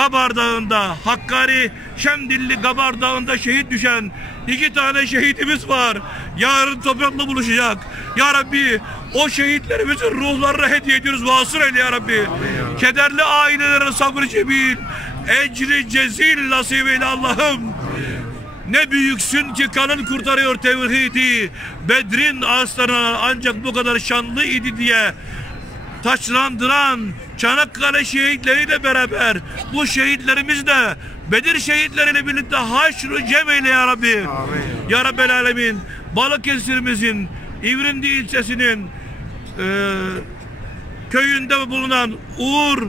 Gabar Dağı'nda, Hakkari, Şemdilli Gabar Dağı'nda şehit düşen iki tane şehitimiz var. Yarın toprakla buluşacak. Ya Rabbi o şehitlerimizin ruhlarına hediye ediyoruz. Vasır eyle ya Rabbi. Kederli ailelere sabrı cemil, ecri cezil nasip eyle Allah'ım. Ne büyüksün ki kanın kurtarıyor tevhidi. Bedrin aslanı ancak bu kadar şanlı idi diye taçlandıran Çanakkale şehitleriyle beraber bu şehitlerimiz de Bedir şehitleriyle birlikte haşru cem eyle ya Rabbi. Ya Rabbel Alemin Balıkesir'imizin İvrindi ilçesinin e, köyünde bulunan Uğur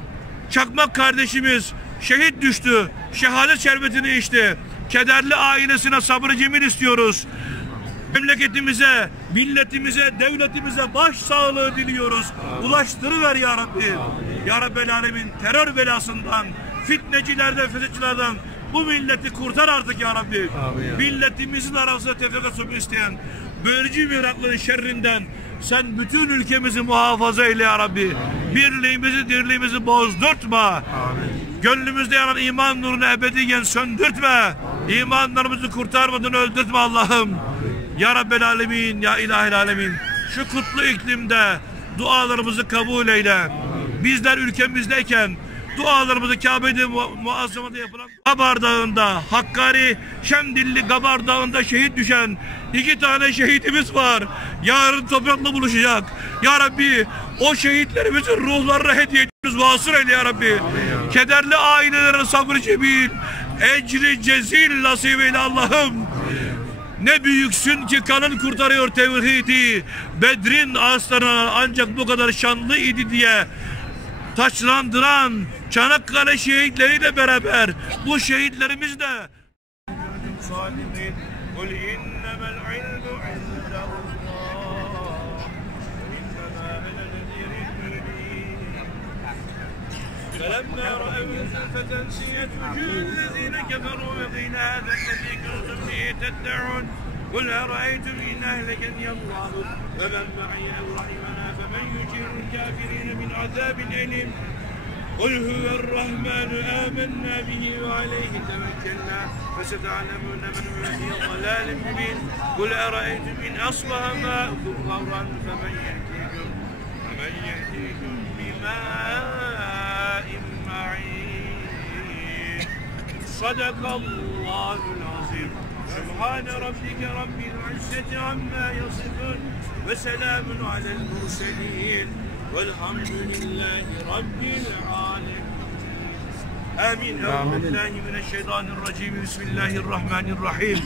Çakmak kardeşimiz şehit düştü. Şehadet şerbetini içti. Kederli ailesine sabrı cemil istiyoruz. Memleketimize, milletimize, devletimize baş sağlığı diliyoruz. Ulaştırıver ya Rabbi. Ya Rabbel Alemin terör belasından, fitnecilerden, fethetçilerden bu milleti kurtar artık ya Rabbi. Milletimizin arasında tefrika sokmak isteyen bölücü mirakların şerrinden sen bütün ülkemizi muhafaza eyle ya Rabbi. Birliğimizi, dirliğimizi bozdurtma. Gönlümüzde yanan iman nurunu ebediyen söndürtme. İmanlarımızı kurtarmadan öldürtme Allah'ım. Ya Rabbel Alemin, Ya İlahil Alemin. Şu kutlu iklimde dualarımızı kabul eyle. Bizler ülkemizdeyken dualarımızı Kabe'de mu muazzamada yapılan Gabar Dağı'nda, Hakkari, Şemdilli Gabar Dağı'nda şehit düşen iki tane şehitimiz var. Yarın toprakla buluşacak. Ya Rabbi o şehitlerimizin ruhlarına hediye ediyoruz. Vasır eyle ya Rabbi. Kederli ailelere sabrı cemil, ecri cezil nasip eyle Allah'ım. Ne büyüksün ki kanın kurtarıyor tevhidi. Bedrin aslanı ancak bu kadar şanlı idi diye taçlandıran Çanakkale şehitleriyle beraber bu şehitlerimiz de Kul innemel ilmu indallah innema ene nezirin mübin فلما رأوا الزلفة سيئت وجوه الذين وقيل هذا الذي كنتم به تدعون. قل أرأيتم إن أهلكني الله فمن معي أو رحمنا فمن يجير الكافرين من عذاب أليم؟ قل هو الرحمن آمنا به وعليه توكلنا. فستعلمون من هو في ضلال مبين. قل أرأيتم إن أصبح ماؤكم غورا فمن يأتيكم فمن يأتيكم بماء معين. صدق الله. العظيم سبحان ربك رب العزة عما يصفون وسلام على المرسلين والحمد لله رب العالمين آمين أعوذ بالله من الشيطان الرجيم بسم الله الرحمن الرحيم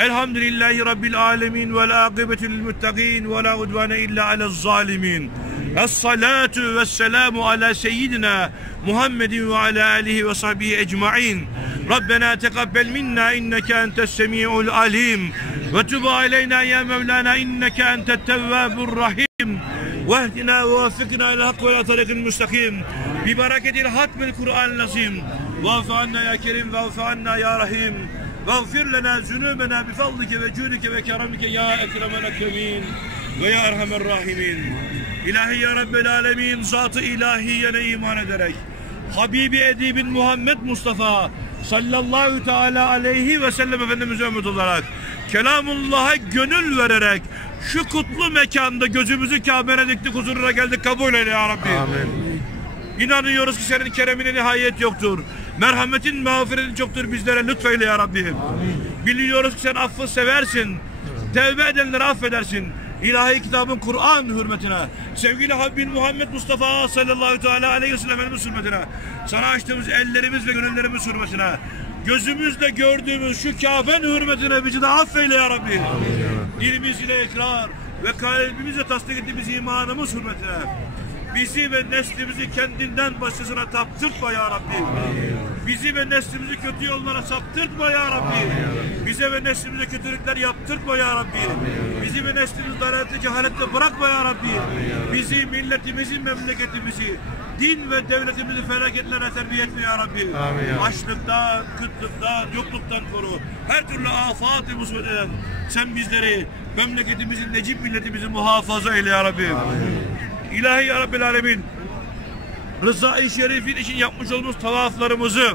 الحمد لله رب العالمين والعاقبة للمتقين ولا عدوان إلا على الظالمين الصلاة والسلام على سيدنا محمد وعلى آله وصحبه أجمعين ربنا تقبل منا إنك أنت السميع العليم وتب علينا يا مولانا إنك أنت التواب الرحيم واهدنا ووفقنا إلى الحق وإلى طريق المستقيم ببركة الختم القرآن العظيم واعف عنا يا كريم واعف عنا يا رحيم واغفر لنا ذنوبنا بفضلك وجودك وكرمك يا أكرم الأكرمين ويا أرحم الراحمين İlahi ya Rabbel Alemin zatı ilahiyene iman ederek Habibi Edibin Muhammed Mustafa sallallahu teala aleyhi ve sellem Efendimiz'e ümmet olarak Kelamullah'a gönül vererek şu kutlu mekanda gözümüzü Kabe'ne diktik huzuruna geldik kabul eyle ya Rabbi. Amin. İnanıyoruz ki senin keremine nihayet yoktur. Merhametin, mağfiretin çoktur bizlere lütfeyle ya Rabbi. Biliyoruz ki sen affı seversin. Tevbe edenleri affedersin. İlahi kitabın Kur'an hürmetine, sevgili Habibin Muhammed Mustafa sallallahu teala aleyhi ve sellem Efendimiz hürmetine, sana açtığımız ellerimiz ve gönüllerimiz hürmetine, gözümüzle gördüğümüz şu Kabe'nin hürmetine bizi de affeyle ya Rabbi. Dilimiz ile ikrar ve kalbimizle tasdik ettiğimiz imanımız hürmetine, bizi ve neslimizi kendinden başkasına taptırtma ya Rabbi. Bizi ve neslimizi kötü yollara saptırtma ya Rabbi. Bize ve neslimize kötülükler yaptırtma ya Rabbi. Bizi ve neslimizi dalalette cehalette bırakma ya Rabbi. Bizi, milletimizi, memleketimizi, din ve devletimizi felaketlere terbiye etme ya Rabbi. Amin. Açlıktan, kıtlıktan, yokluktan koru. Her türlü afat-ı musibeten sen bizleri, memleketimizin, necip milletimizi muhafaza eyle ya Rabbi. İlahi ya Rabbil Alemin. Rıza-i Şerif'in için yapmış olduğumuz tavaflarımızı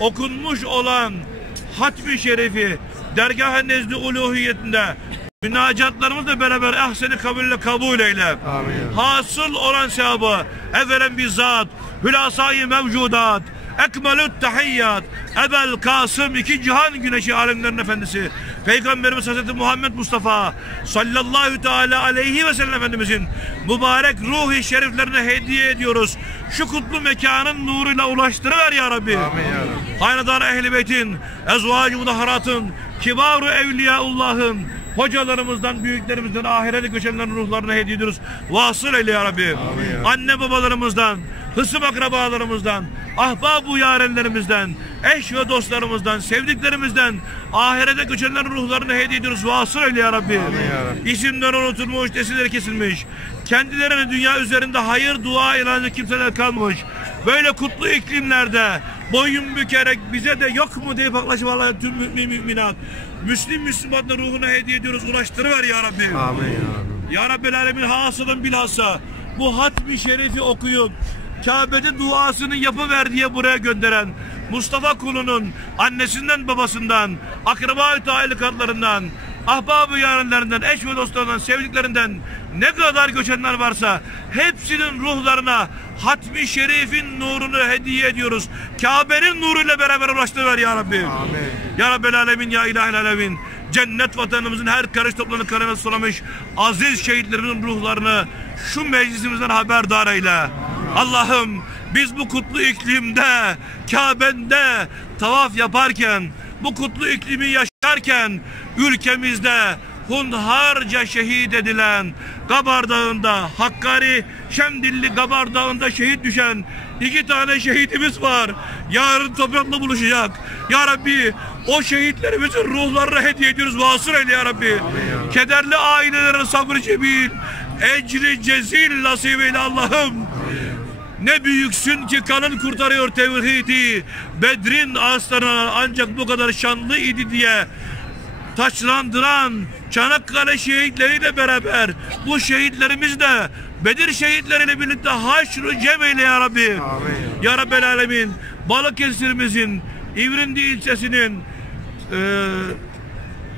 okunmuş olan hatmi şerifi dergah-ı nezd-i uluhiyetinde münacatlarımızla beraber ahseni kabul kabul eyle. Amin. Hasıl olan sevabı evvelen bizzat hülasayı mevcudat ekmelü't tahiyyat Ebel Kasım iki cihan güneşi alemlerin efendisi Peygamberimiz Hazreti Muhammed Mustafa sallallahu teala aleyhi ve sellem Efendimizin mübarek ruhi şeriflerine hediye ediyoruz. Şu kutlu mekanın nuruyla ulaştırıver ya Rabbi. Amin ya Rabbi. Haynedar Ehl-i Beyt'in, ezvacı mudaharatın, kibar-ı evliyaullah'ın, hocalarımızdan, büyüklerimizden, ahirete göçenlerin ruhlarına hediye ediyoruz. Vasıl eyle ya Rabbi. Anne babalarımızdan, hısım akrabalarımızdan, ahbab-ı yarenlerimizden, eş ve dostlarımızdan, sevdiklerimizden, ahirete göçenlerin ruhlarına hediye ediyoruz. Vasıl eyle ya Rabbi. Rabbi. İsimleri unutulmuş, nesilleri kesilmiş. Kendilerine dünya üzerinde hayır dua ilanı kimseler kalmamış. Böyle kutlu iklimlerde boyun bükerek bize de yok mu diye yaklaşıp Allah'a tüm mümin müminat. Müslim Müslümanların ruhuna hediye ediyoruz. Ulaştırıver ya Rabbi. Amin ya Rabbi. Ya Rabbi Alemin hasılın bilhassa bu hatmi şerifi okuyup Kabe'de duasını yapıver diye buraya gönderen Mustafa kulunun annesinden babasından akraba-ı taillikatlarından ahbab-ı yarenlerinden, eş ve dostlarından, sevdiklerinden ne kadar göçenler varsa hepsinin ruhlarına hatmi şerifin nurunu hediye ediyoruz. Kabe'nin nuruyla beraber ulaştırıver ya Rabbi. Amin. Ya Rabbel Alemin, Ya İlahel Alemin. Cennet vatanımızın her karış toplanı kanına sulamış aziz şehitlerimizin ruhlarını şu meclisimizden haberdar eyle. Allah'ım biz bu kutlu iklimde, Kabe'nde tavaf yaparken, bu kutlu iklimi yaşarken ülkemizde hunharca şehit edilen Gabar Dağı'nda Hakkari Şemdilli Gabar Dağı'nda şehit düşen iki tane şehitimiz var. Yarın toprakla buluşacak. Ya Rabbi o şehitlerimizin ruhlarına hediye ediyoruz. Vasır eyle ya Rabbi. Kederli ailelerin sabrı cebil. Ecri cezil nasip eyle Allah'ım. Ne büyüksün ki kanın kurtarıyor tevhidi. Bedrin aslanı ancak bu kadar şanlı idi diye taçlandıran Çanakkale şehitleriyle beraber bu şehitlerimiz de Bedir şehitleriyle birlikte haşru cem eyle ya Rabbi. Amin. Ya Rabbel Alemin Balıkesir'imizin İvrindi ilçesinin e,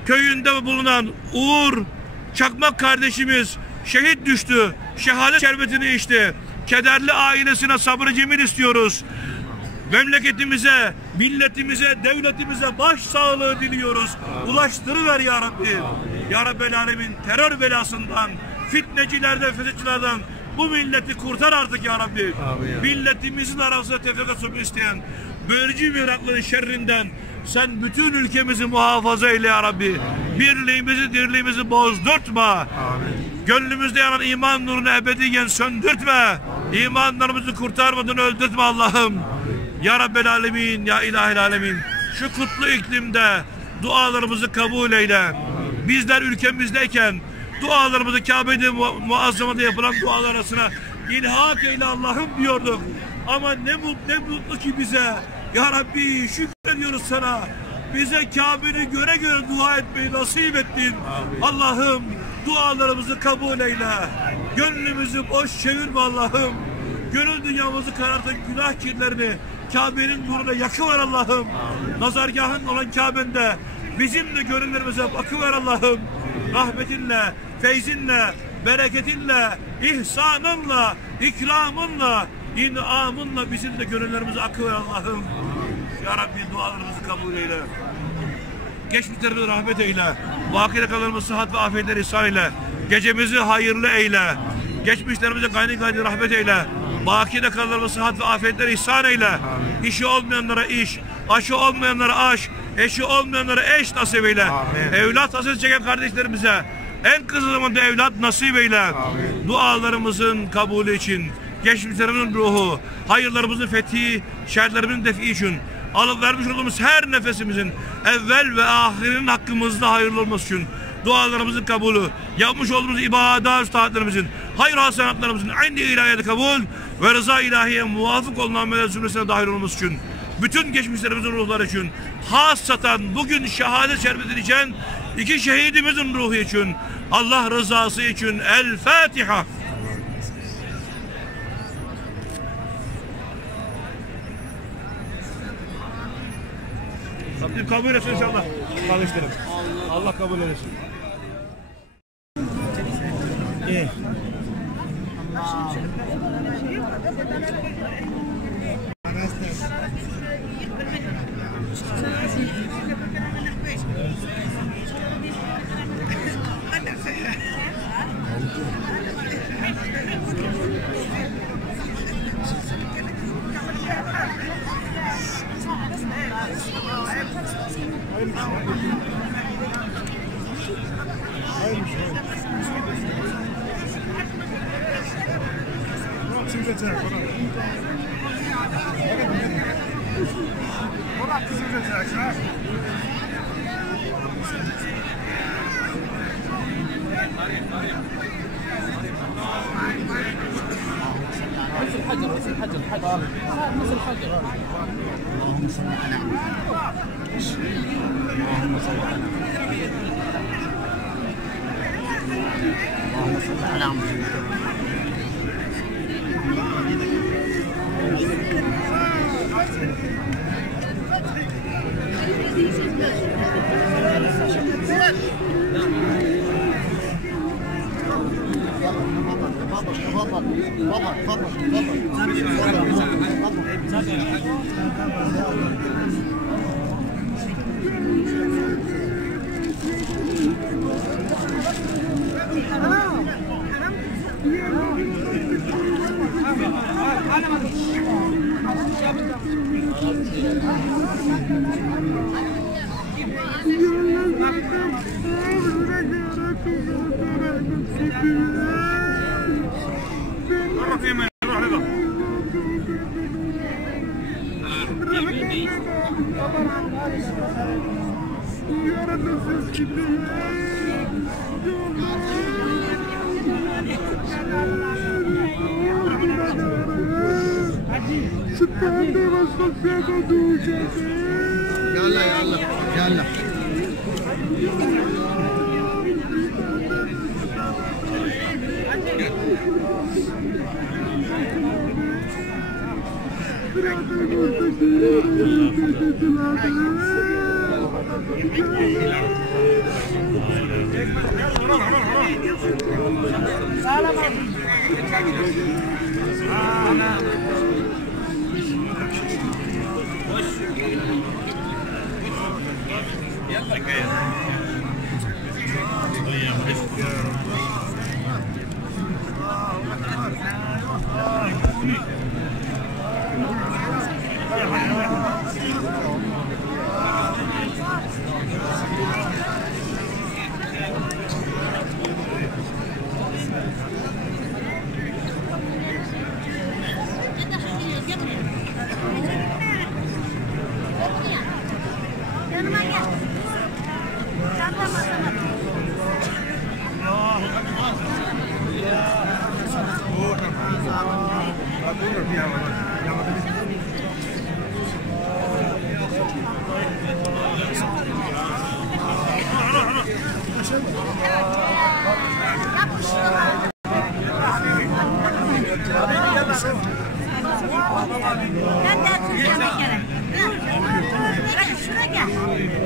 köyünde bulunan Uğur Çakmak kardeşimiz şehit düştü. Şehadet şerbetini içti. Kederli ailesine sabrı cemil istiyoruz. Memleketimize, milletimize, devletimize baş sağlığı diliyoruz. Ulaştırıver ya Rabbi. Ya Rabbel Alemin terör belasından, fitnecilerden, fethetçilerden bu milleti kurtar artık ya Rabbi. Ya. Milletimizin arasında tefrika sokmak isteyen bölücü mirakların şerrinden sen bütün ülkemizi muhafaza eyle ya Rabbi. Birliğimizi, dirliğimizi bozdurtma. Amin. Gönlümüzde yanan iman nurunu ebediyen söndürtme. İmanlarımızı kurtarmadan öldürtme Allah'ım. Ya Rabbel Alemin, Ya İlahil Alemin. Şu kutlu iklimde dualarımızı kabul eyle. Bizler ülkemizdeyken dualarımızı Kabe'de mu- muazzamada yapılan dualar arasına ilhak eyle Allah'ım diyorduk. Ama ne mutlu, ne mutlu ki bize. Ya Rabbi şükrediyoruz sana. Bize Kabe'ni göre göre dua etmeyi nasip ettin. Allah'ım dualarımızı kabul eyle. Gönlümüzü boş çevirme Allah'ım. Gönül dünyamızı karartan günah kirlerini Kabe'nin nuruna yakıver Allah'ım. Nazargahın olan Kabe'nde bizim de gönüllerimize bakıver Allah'ım. Rahmetinle, feyzinle, bereketinle, ihsanınla, ikramınla, inamınla bizim de gönüllerimize akıver Allah'ım. Ya Rabbi dualarımızı kabul eyle. Geçmişlerimize rahmet eyle. Vakile kalanımız sıhhat ve afiyetler ihsan eyle. Gecemizi hayırlı eyle. Geçmişlerimize gayri gayri rahmet eyle. Bakide kalanımız sıhhat ve afiyetler ihsan eyle. İşi olmayanlara iş, aşı olmayanlara aş, eşi olmayanlara eş nasip eyle. Amin. Evlat hasret çeken kardeşlerimize en kısa zamanda evlat nasip eyle. Amin. Dualarımızın kabulü için, geçmişlerimizin ruhu, hayırlarımızın fethi, şerlerimizin defi için, alıp vermiş olduğumuz her nefesimizin evvel ve ahirinin hakkımızda hayırlı olması için, dualarımızın kabulü, yapmış olduğumuz ibadet taatlerimizin, hayır hasenatlarımızın aynı ilahiyede kabul ve rıza ilahiye muvafık olunan ameller zümresine dahil olması için, bütün geçmişlerimizin ruhları için, hassatan bugün şehadet şerbetini içen iki şehidimizin ruhu için, Allah rızası için El Fatiha. Kabul etsin inşallah. Kardeşlerim. Allah kabul etsin. İyi. التسويده تاعك وراه التسويده تاعك شحال الحجر الحجر الحجر نفس الحجر اللهم صل على اللهم صل على اللهم صل على محمد. Hadi bakalım. Se perdeu a eu não com o Duque, é isso aí. يلا يلا يلا É, mig! Hadi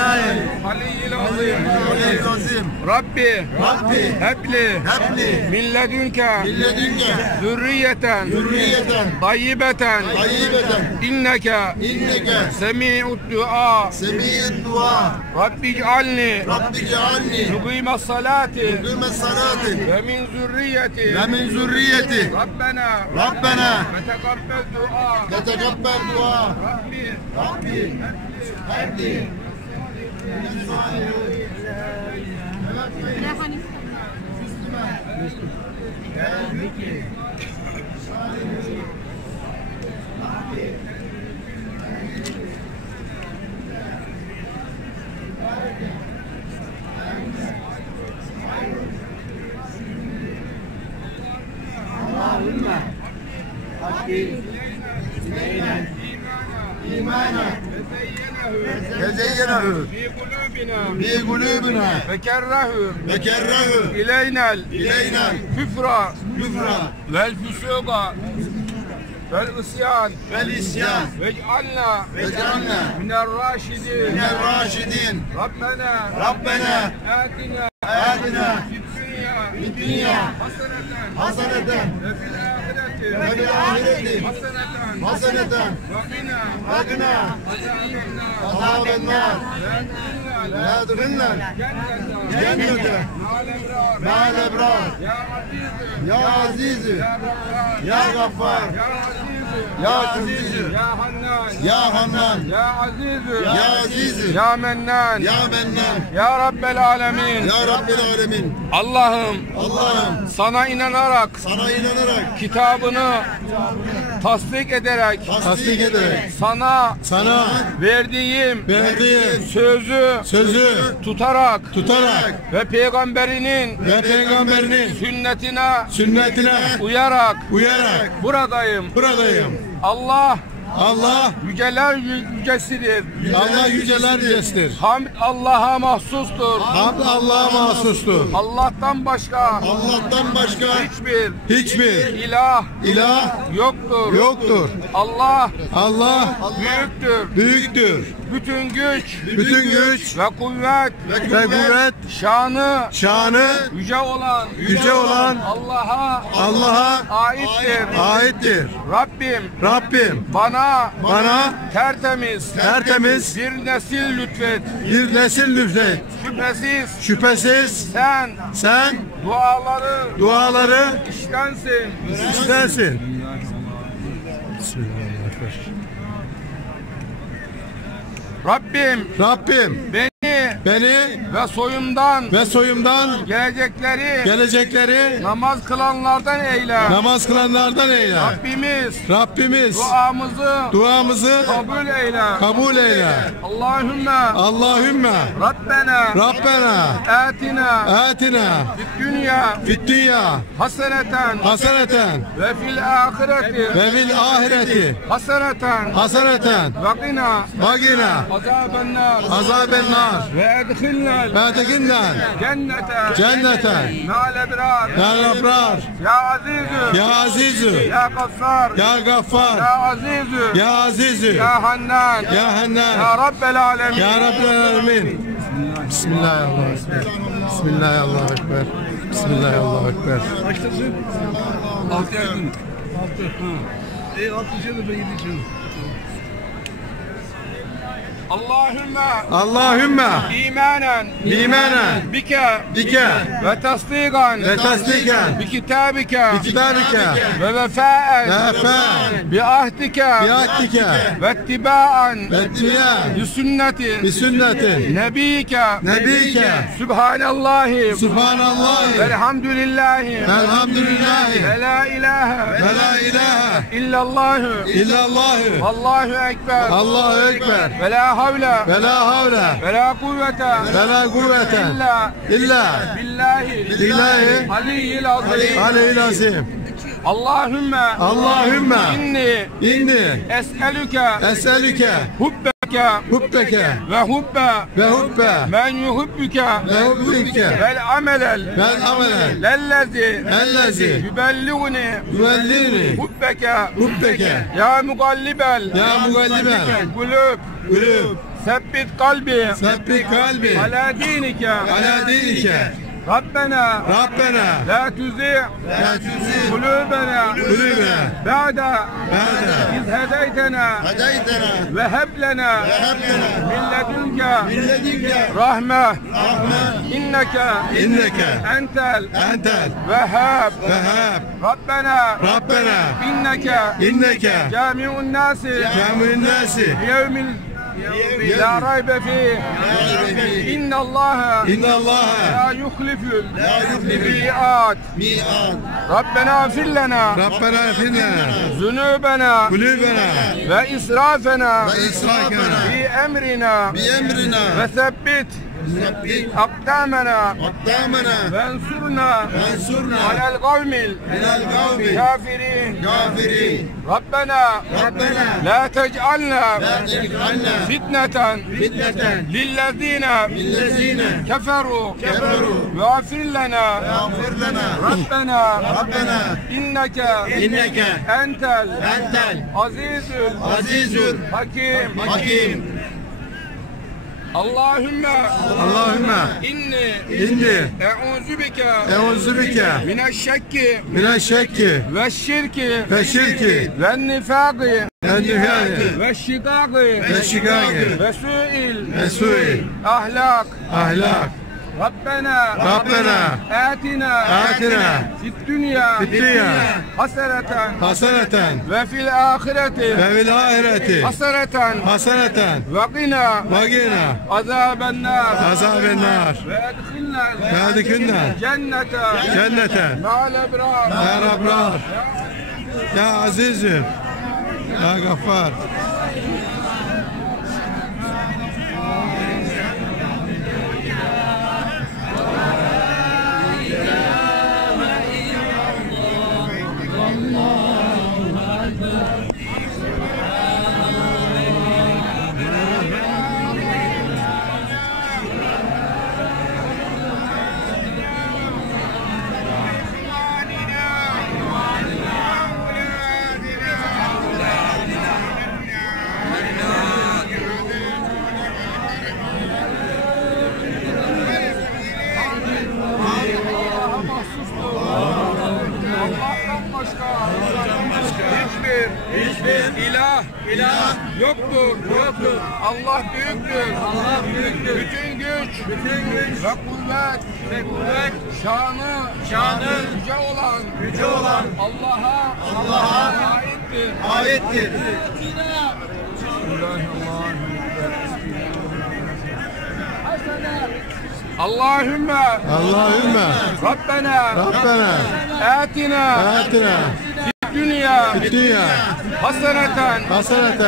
şuraya gel. Rabbi Rabbi. hebli Hebli min ledünke Milledünke. Zürriyeten. Hürriyeten tayyibeten. Tayyibeten. İnneke. İnneke. Semi'ud dua. Semiyen dua. Rabbi cealni Rabbi cealni mukime salati Kıme salati ve min zürriyeti. Ve min zürriyeti. Rabbena. Rabbena. Ve tekabbel dua. Tetekebbel dua. Rabbi. Rabbi. Hebli İmanen وزينه في قلوبنا في قلوبنا فكره وكره إلينا إلينا الكفر الكفر والفسوق والعصيان والإسيان واجعلنا واجعلنا من من الراشدين الراشدين ربنا ربنا آتنا آتنا في الدنيا في الدنيا حسنة حسنة وفي الآخرة وفي الآخرة حسنة حسنة وقنا وقنا عذاب النار عذاب النار لا لا تدخلنا جنة جنة مع الأبرار مع الأبرار يا عزيز يا عزيز يا غفار ya Azizü Ya Hannan Ya Hannan Ya Azizü Ya Azizü Ya Mennan Ya Mennan. Ya Rabbel Alemin Ya Rabbel Alemin. Allah'ım Allah'ım. sana inanarak sana inanarak. kitabını tasdik ederek tasdik ederek sana sana verdiğim verdiğim sözü sözü tutarak tutarak ve peygamberinin ve peygamberinin sünnetine sünnetine uyarak uyarak buradayım. buradayım. Allah Allah yüceler yü- yücesidir. Allah yüceler yücesidir. Hamd Allah'a mahsustur. Hamd Allah'a mahsustur. Allah'tan başka Allah'tan başka hiçbir hiçbir ilah ilah yoktur. yoktur. Allah Allah büyüktür. büyüktür. Bütün güç Bütün güç. ve kuvvet. Ve kuvvet. Şanı. Şanı. Yüce olan. Yüce olan. Allah'a. Allah'a. Aittir. aittir. Rabbim. Rabbim. Bana. Bana. Tertemiz. Tertemiz. Bir nesil lütfet. bir nesil lütfet. Şüphesiz. Şüphesiz. Sen. Sen. Duaları. Duaları. İştensin. istersin. Rabbim. Rabbim beni beni ve soyumdan ve soyumdan gelecekleri gelecekleri namaz kılanlardan eyle. namaz kılanlardan eyle. Rabbimiz Rabbimiz duamızı duamızı kabul eyle. kabul eyle. Allahümme Allahümme Rabbena Rabbena atina atina fid dünya fid dünya haseneten haseneten ve fil ahireti ve fil ahireti haseneten haseneten ve qina vagina azaben nar azaben nar ve edkhilna ve tekinden cennete. cenneten ma'al ebrar ya abrar ya azizü ya azizü ya kassar ya gaffar. Ya azizü ya azizü ya hannan. Ya ya hennan rabbel alemin. Ya Rabbil Alemin. Bismillahirrahmanirrahim. Bismillahirrahmanirrahim. Bismillahirrahmanirrahim. Altı yakın. Altı. E altı içeri ben yedi içeri. Allahümme. Allahümme. İmanen. İmanen. Bike. Bike. Ve tasdikan. Ve tasdiken bi kitabike. Bi kitabike. Ve vefaen. Ve efen bi ahdike. Bi ahdike. Ve ittibaen ve ettiyen bi sünneti. Bi sünnetin nebiyike nebike. Subhanallahi. Subhanallahi. Velhamdülillahi. Elhamdülillahi ve la ilahe. Ve la ilahe. İllallahu. İllallahü Allahu ekber. Allahu Ekber. Ve la havle. Ve la havle. Ve la kuvvete. Ve la kuvvete. İlla. İlla. Billahi. Billahi. Aliyyil azim. Aleyhil azim. Allahümme. Allahümme. İnni. İnni. Es'elüke. Eselüke hubbeke hubbeke ve hubbe. Ve hubbe. Men yuhibbuke. Ve hubbike vel amelel. Vel amelen lellezi. Ellezi yübelliguni yüvellini hubbeke hubbeke ya mugallibel. Ya mugallibel. Kulüp kulüp sebbit kalbi. Sabbi kalbi. Ala dinike. Ala dinike Rabbena Rabbena la tuzi' la tuzigh قلوبنا kulübena بعد بعد إذ هديتنا hedeytena وهب لنا وهب لنا من لدنك min ledinke رحمة rahmet إنك inneke أنت entel الوهاب vehhab ربنا Rabbena إنك inneke جامع الناس cami'in nasi يوم ال- لا ريب فيه إن الله inna Allaha لا يخلف لا يخلف الميعاد mi'ad ربنا اغفر لنا Rabbena finna ذنوبنا kulübena وإسرافنا ve israfena في أمرنا bi emrina وثبت ثبت أقدامنا أقدامنا وانصرنا وانصرنا على القوم من القوم الكافرين الكافرين ربنا ربنا لا تجعلنا لا تجعلنا فتنة فتنة للذين للذين كفروا كفروا واغفر لنا واغفر لنا ربنا ربنا إنك إنك أنت أنت العزيز العزيز الحكيم الحكيم اللهم اللهم إني إني أعوذ بك أعوذ بك من الشك من الشك والشرك والشرك والنفاق والنفاق والشقاق والشقاق وسوء وسوء الأخلاق أهلاك ربنا ربنا آتنا آتنا في الدنيا في الدنيا حسنة حسنة وفي الآخرة وفي الآخرة حسنة حسنة وقنا وقنا عذاب النار عذاب النار وادخلنا وادخلنا جنة جنة مع الأبرار يا أبرار يا عزيز يا غفار Allahümme Allahümme Rabbena Rabbena atina آتنا dünya في الدنيا haseneten حسنة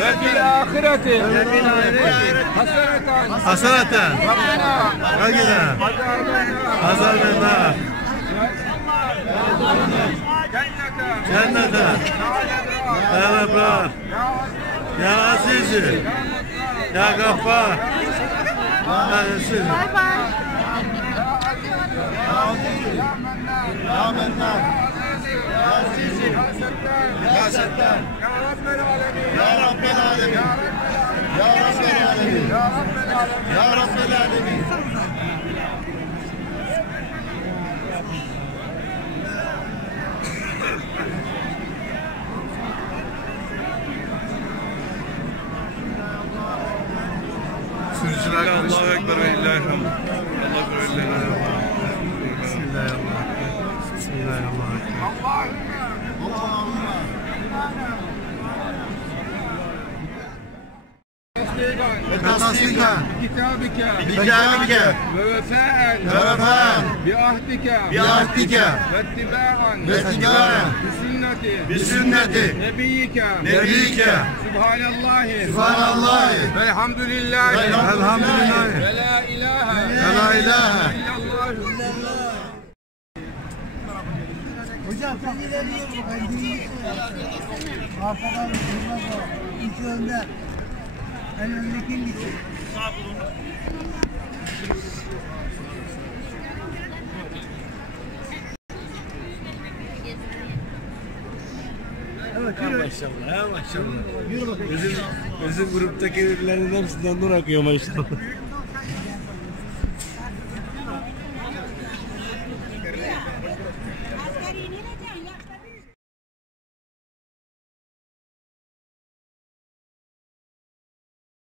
ve fil ahireti haseneten حسنة Rabbena وقنا عذاب النار جنة يا الأبرار ya Aziz'i. Ya Gaffar. Ya Aziz'i. Bye bye. Ya Mennan. Ya Aziz'i. Ya Settar. Ya Rabbel Alemin. Ya Rabbel Alemin. Ya Rabbel Alemin. Ya Rabbel Alemin. kitabike بكتابك ve vefaen ووفاء biahdike بعهدك ve ittibaen واتباعا bi sünneti بسنة nebiyike نبيك Subhanallahi سبحان الله velhamdülillahi الحمد لله ve la ilahe لا إله illallah Hocam sen ileriye bakın. Birinci Arkadan durmaz o. İki önden. En öndeki gitsin. Maşallah ha maşallah. Bizim, bizim gruptakilerin hepsinden nur akıyor maşallah.